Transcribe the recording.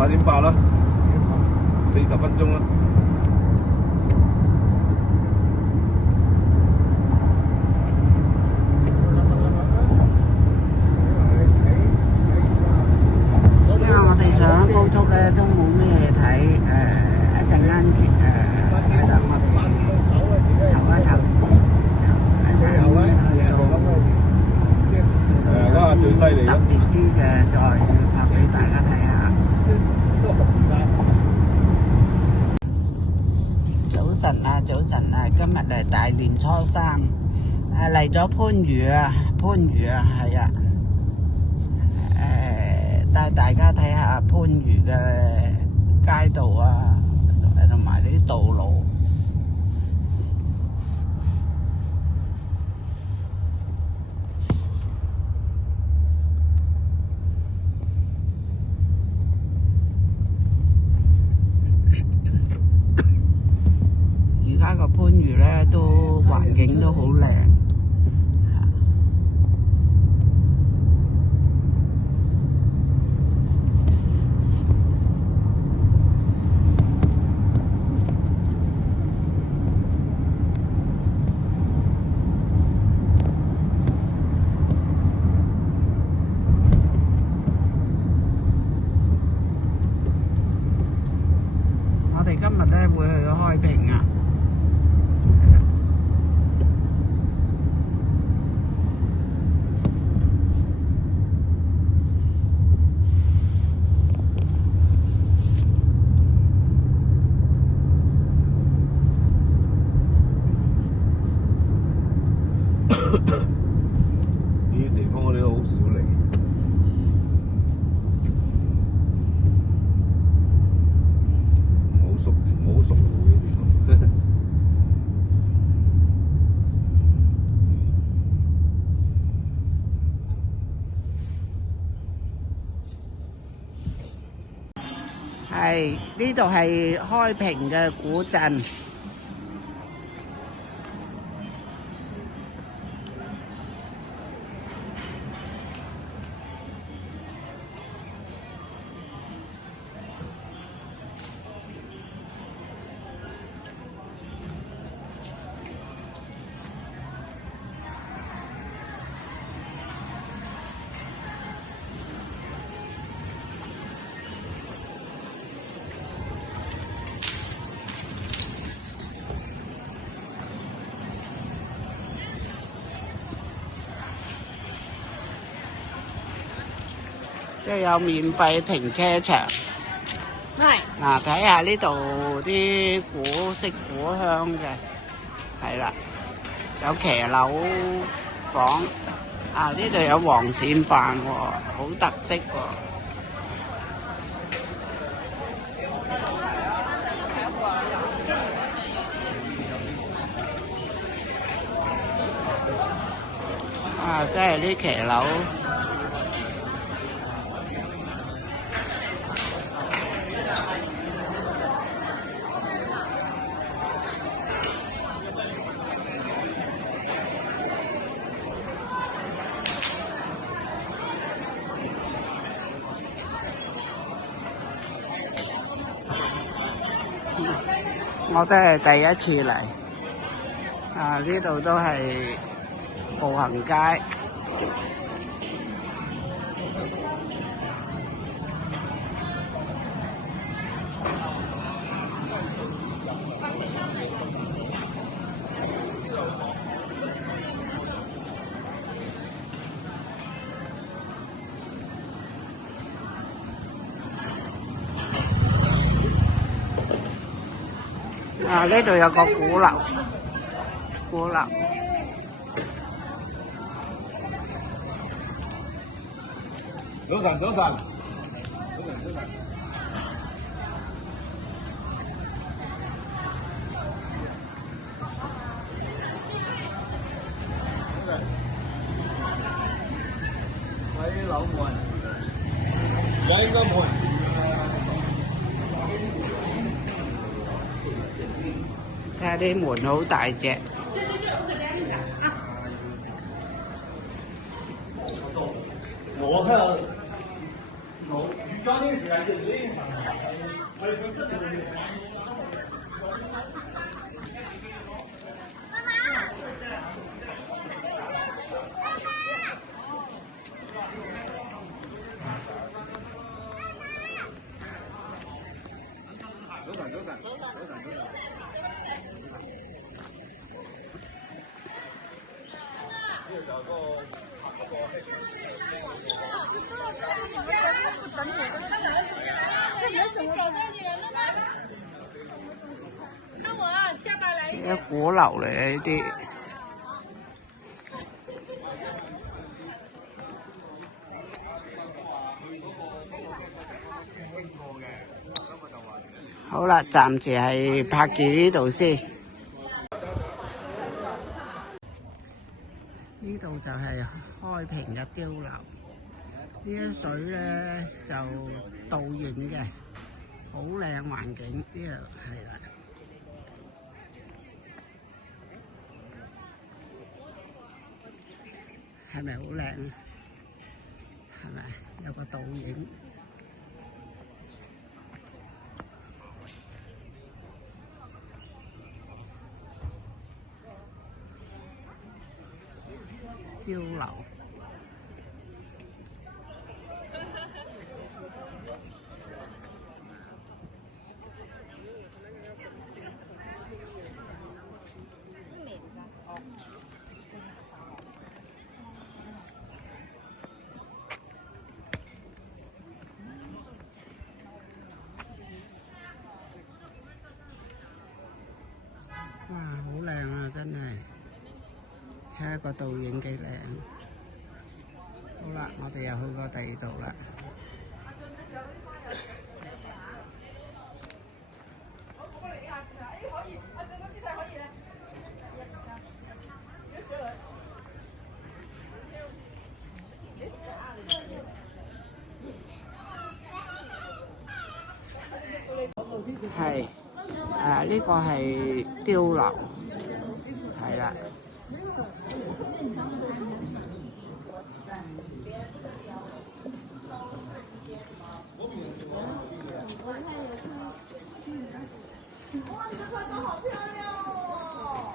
8點8啦，40分鐘啦。因為我哋上高速咧都冇咩睇，一陣間係啦，我哋投一投先，就一陣去到有啲特別啲嘅，再拍俾大家睇下。早晨啊，早晨啊！今日係大年初三，嚟咗番禺啊，係啊，帶大家睇下番禺嘅街道啊，同埋啲道路。而家個番禺咧都環境都好靚。我哋今日咧會去開平啊。呢啲地方我哋都好少嚟，唔好熟路呢啲地方。係呢度係開平嘅古鎮。即係有免費停車場，嗱睇下呢度啲古色古香嘅，係啦，有騎樓房，啊呢度有黃鱔飯喎，好特色喎。啊，即係啲騎樓。我都係第一次嚟，啊呢度都係步行街，啊呢度有個鼓樓。早晨。睇樓冇人，而家應該冇人。睇下啲門好大隻。我看到裝訂時間就已經上來，可以說這個啲鼓樓嚟嘅呢啲。好啦，暫時係拍住呢度先。呢度就係開平嘅碉樓。呢啲水咧就倒影嘅，好靚環境。呢度係啦，係咪好靚啊？係咪有個倒影？碉樓。哇，好靚啊！真係，睇下個倒影幾靚。好啦，我哋又去過第二度啦。係，呢個係碉樓，係啦。哇，這個花朵好漂亮哦！